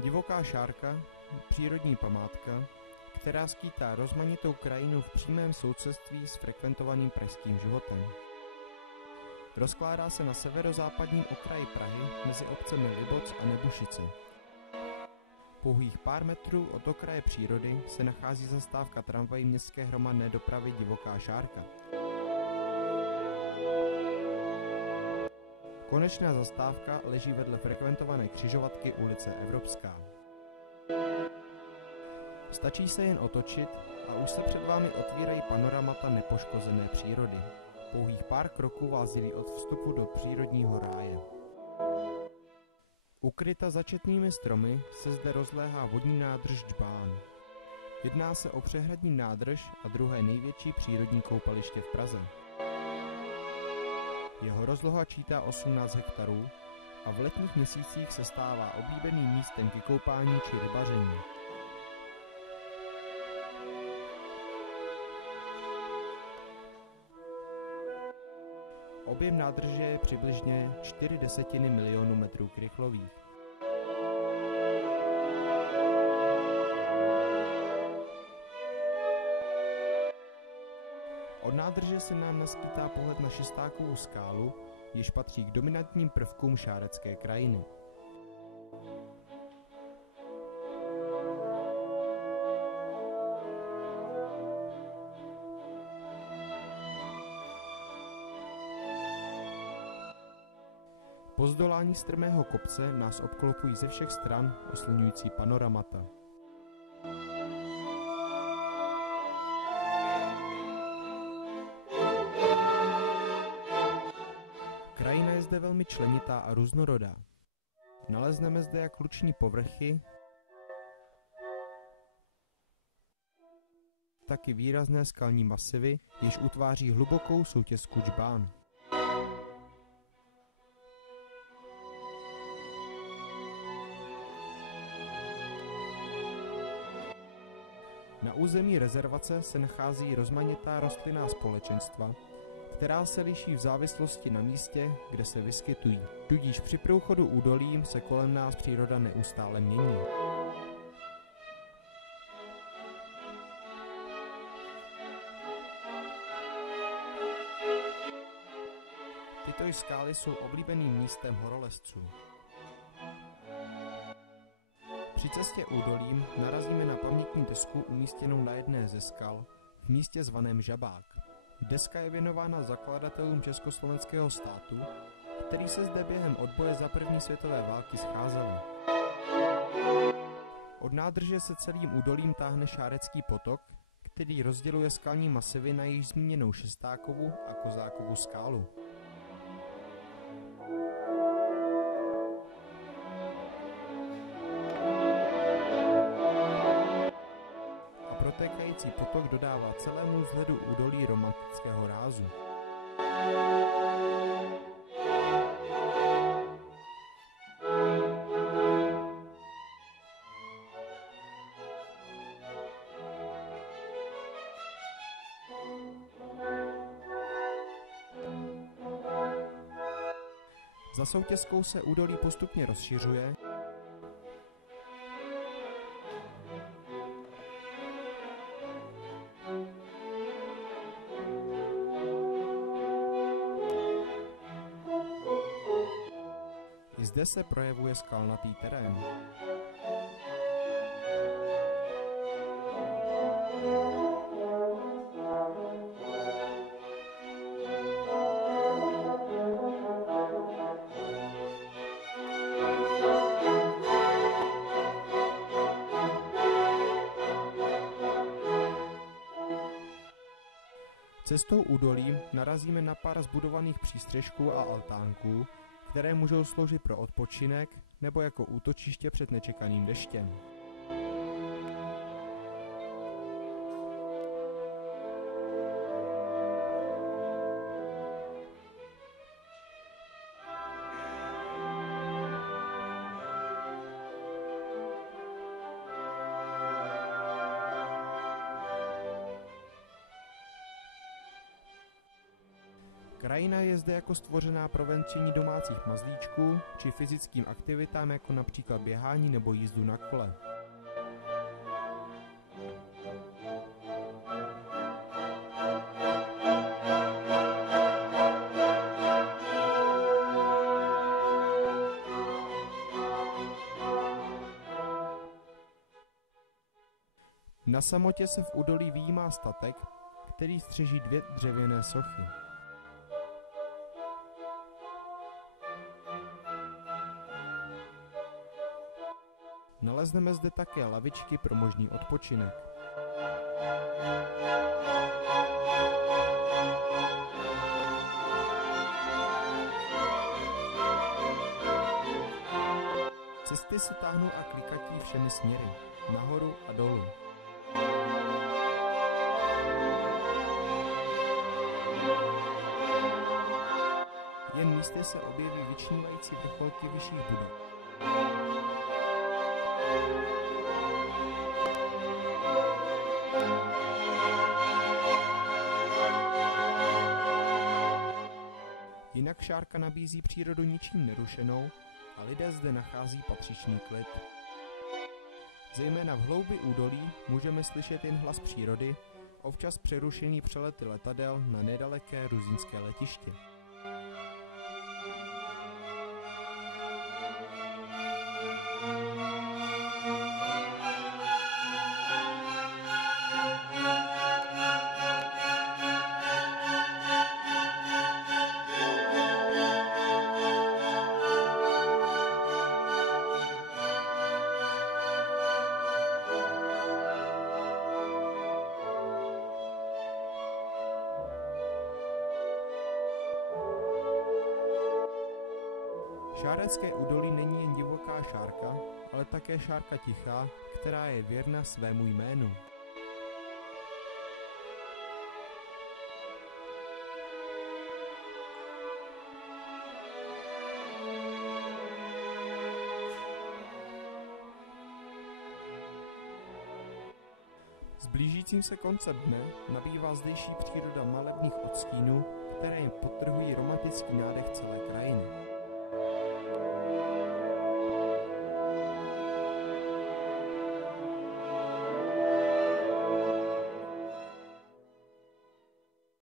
Divoká šárka, přírodní památka, která skýtá rozmanitou krajinu v přímém sousedství s frekventovaným pražským životem. Rozkládá se na severozápadním okraji Prahy mezi obcemi Liboc a Nebušice. Pouhých pár metrů od okraje přírody se nachází zastávka tramvají městské hromadné dopravy Divoká šárka. Konečná zastávka leží vedle frekventované křižovatky ulice Evropská. Stačí se jen otočit a už se před vámi otvírají panoramata nepoškozené přírody. Pouhých pár kroků vás dělí od vstupu do přírodního ráje. Ukryta za četnými stromy se zde rozléhá vodní nádrž Džbán. Jedná se o přehradní nádrž a druhé největší přírodní koupaliště v Praze. Jeho rozloha čítá 18 hektarů a v letních měsících se stává oblíbeným místem k koupání či rybaření. Objem nádrže je přibližně 0,4 milionu metrů krychlových. Od nádrže se nám naskýtá pohled na Šestákovu skálu, jež patří k dominantním prvkům šárecké krajiny. Po zdolání strmého kopce nás obklopují ze všech stran oslňující panoramata. Krajina je zde velmi členitá a různorodá. Nalezneme zde jak luční povrchy, tak i výrazné skalní masivy, jež utváří hlubokou soutěsku Džbán. Na území rezervace se nachází rozmanitá rostlinná společenstva, která se liší v závislosti na místě, kde se vyskytují. Tudíž při průchodu údolím se kolem nás příroda neustále mění. Tyto skály jsou oblíbeným místem horolezců. Při cestě údolím narazíme na pamětní desku umístěnou na jedné ze skal v místě zvaném Žabák. Deska je věnována zakladatelům československého státu, který se zde během odboje za první světové války scházeli. Od nádrže se celým údolím táhne Šárecký potok, který rozděluje skalní masivy na již zmíněnou Šestákovu a Kozákovu skálu. Protékající potok dodává celému vzhledu údolí romantického rázu. Za soutěskou se údolí postupně rozšiřuje i zde se projevuje skalnatý terén. Cestou údolím narazíme na pár zbudovaných přístřešků a altánků, které můžou sloužit pro odpočinek nebo jako útočiště před nečekaným deštěm. Krajina je zde jako stvořená pro venčení domácích mazlíčků či fyzickým aktivitám jako například běhání nebo jízdu na kole. Na samotě se v údolí vyjímá statek, který střeží 2 dřevěné sochy. Nalezneme zde také lavičky pro možný odpočinek. Cesty se táhnou a klikatí všemi směry, nahoru a dolů. Jen místy se objeví vyčnívající vrcholky vyšších budov. Jinak Šárka nabízí přírodu ničím nerušenou a lidé zde nachází patřičný klid. Zejména v hloubi údolí můžeme slyšet jen hlas přírody, občas přerušený přelety letadel na nedaleké ruzínské letiště. Šárecké údolí není jen divoká šárka, ale také šárka tichá, která je věrna svému jménu. S blížícím se koncem dne nabývá zdejší příroda malebných odstínů, které jim podtrhují romantický nádech celé krajiny.